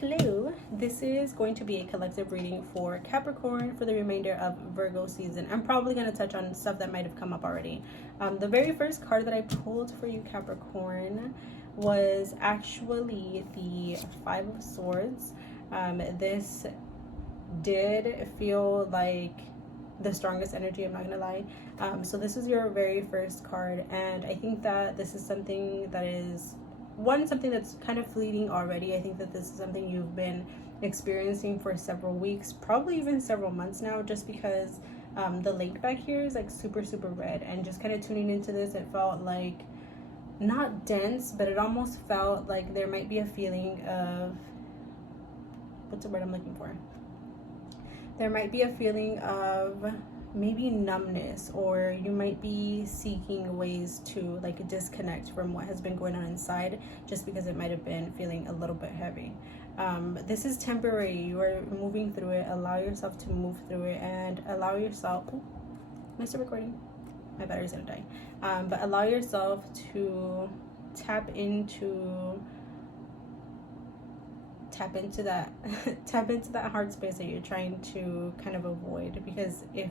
Hello, this is going to be a collective reading for Capricorn for the remainder of Virgo season. I'm probably going to touch on stuff that might have come up already. The very first card that I pulled for you, Capricorn, was actually the Five of Swords. This did feel like the strongest energy, I'm not gonna lie. So this is your very first card, and I think that this is something that is something that's kind of fleeting already. I think that this is something you've been experiencing for several weeks, probably even several months now, just because the lake back here is like super red, and just kind of tuning into this, it felt like not dense, but it almost felt like there might be a feeling of, what's the word I'm looking for? There might be a feeling of maybe numbness, or you might be seeking ways to like disconnect from what has been going on inside, just because it might have been feeling a little bit heavy. This is temporary. You are moving through it. Allow yourself to move through it, and allow yourself, am I still recording? My battery's gonna die. But allow yourself to tap into that tap into that heart space that you're trying to kind of avoid, because it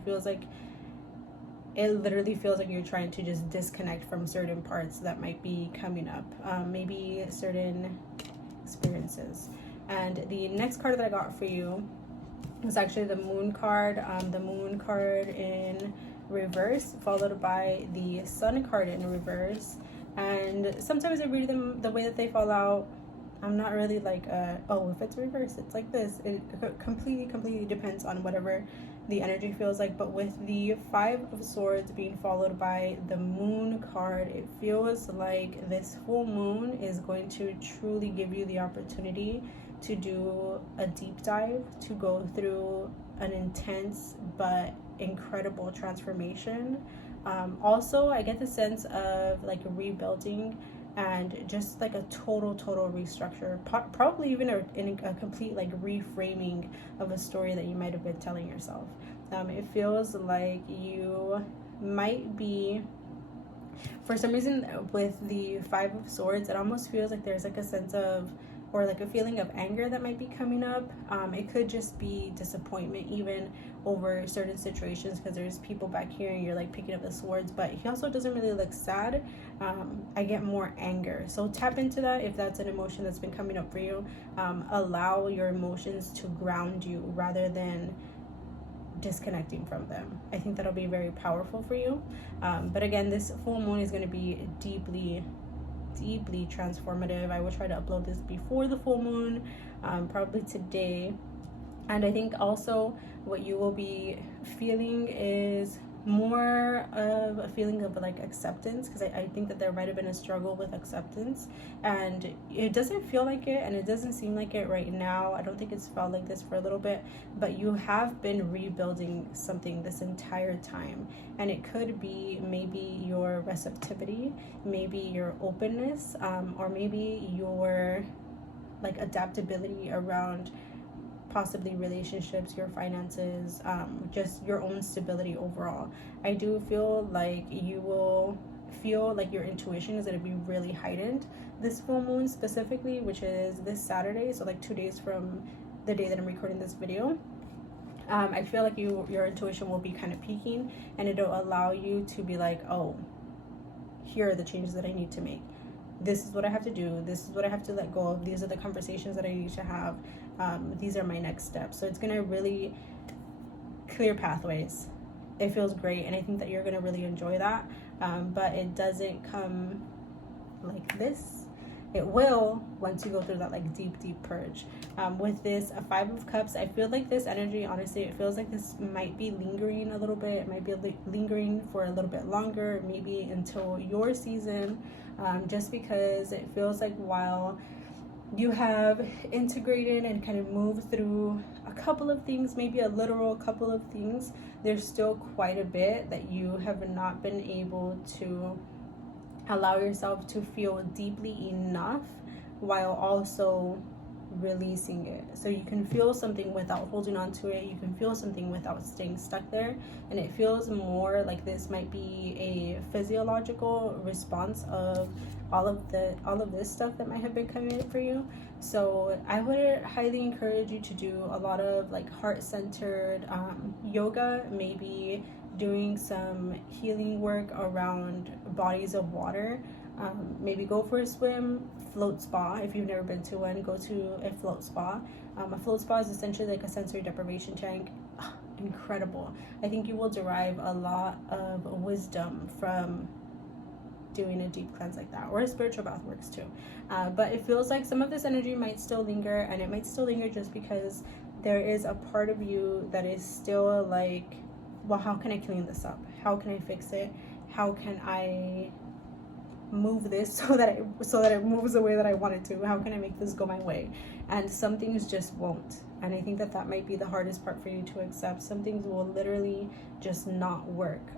literally feels like you're trying to just disconnect from certain parts that might be coming up, maybe certain experiences. And the next card that I got for you was actually the Moon card. The Moon card in reverse, followed by the Sun card in reverse. And sometimes I read them the way that they fall out. I'm not really like, oh, if it's reversed, it's like this. It completely depends on whatever the energy feels like. But with the Five of Swords being followed by the Moon card, it feels like this full moon is going to truly give you the opportunity to do a deep dive, to go through an intense but incredible transformation. Also, I get the sense of like rebuilding, and just like a total restructure, probably even in a complete like reframing of a story that you might have been telling yourself. It feels like you might be, for some reason with the Five of Swords, it almost feels like there's like a sense of, or like a feeling of anger that might be coming up. It could just be disappointment even over certain situations, because there's people back here and you're like picking up the swords, but he also doesn't really look sad. I get more anger, so tap into that if that's an emotion that's been coming up for you. Allow your emotions to ground you rather than disconnecting from them. I think that'll be very powerful for you. But again, this full moon is going to be deeply transformative. I will try to upload this before the full moon, probably today. And I think also what you will be feeling is more of a feeling of like acceptance, because I think that there might have been a struggle with acceptance, and it doesn't feel like it, and it doesn't seem like it right now. I don't think it's felt like this for a little bit, but you have been rebuilding something this entire time, and it could be maybe your receptivity, maybe your openness, or maybe your like adaptability around possibly relationships, your finances, just your own stability overall. I do feel like you will feel like your intuition is going to be really heightened this full moon specifically, which is this Saturday, so like 2 days from the day that I'm recording this video. I feel like your intuition will be kind of peaking, and it'll allow you to be like, oh, here are the changes that I need to make. This is what I have to do. This is what I have to let go of. These are the conversations that I need to have. These are my next steps. So it's going to really clear pathways. It feels great, and I think that you're going to really enjoy that. But it doesn't come like this. It will once you go through that like deep purge. With this a Five of Cups, I feel like this energy, honestly, it feels like this might be lingering a little bit. It might be lingering for a little bit longer, maybe until your season, just because it feels like while you have integrated and kind of moved through a couple of things, maybe a literal couple of things, there's still quite a bit that you have not been able to allow yourself to feel deeply enough while also releasing it. So you can feel something without holding on to it. You can feel something without staying stuck there. And it feels more like this might be a physiological response of all of this stuff that might have been coming in for you. So I would highly encourage you to do a lot of like heart-centered yoga, maybe doing some healing work around bodies of water. Maybe go for a swim, float spa. If you've never been to one, go to a float spa. A float spa is essentially like a sensory deprivation tank. Incredible. I think you will derive a lot of wisdom from doing a deep cleanse like that, or a spiritual bath works too. But it feels like some of this energy might still linger, and it might still linger just because there is a part of you that is still like, well, how can I clean this up? How can I fix it? How can I move this so that it moves the way that I want it to? How can I make this go my way? And some things just won't. And I think that might be the hardest part for you to accept. Some things will literally just not work.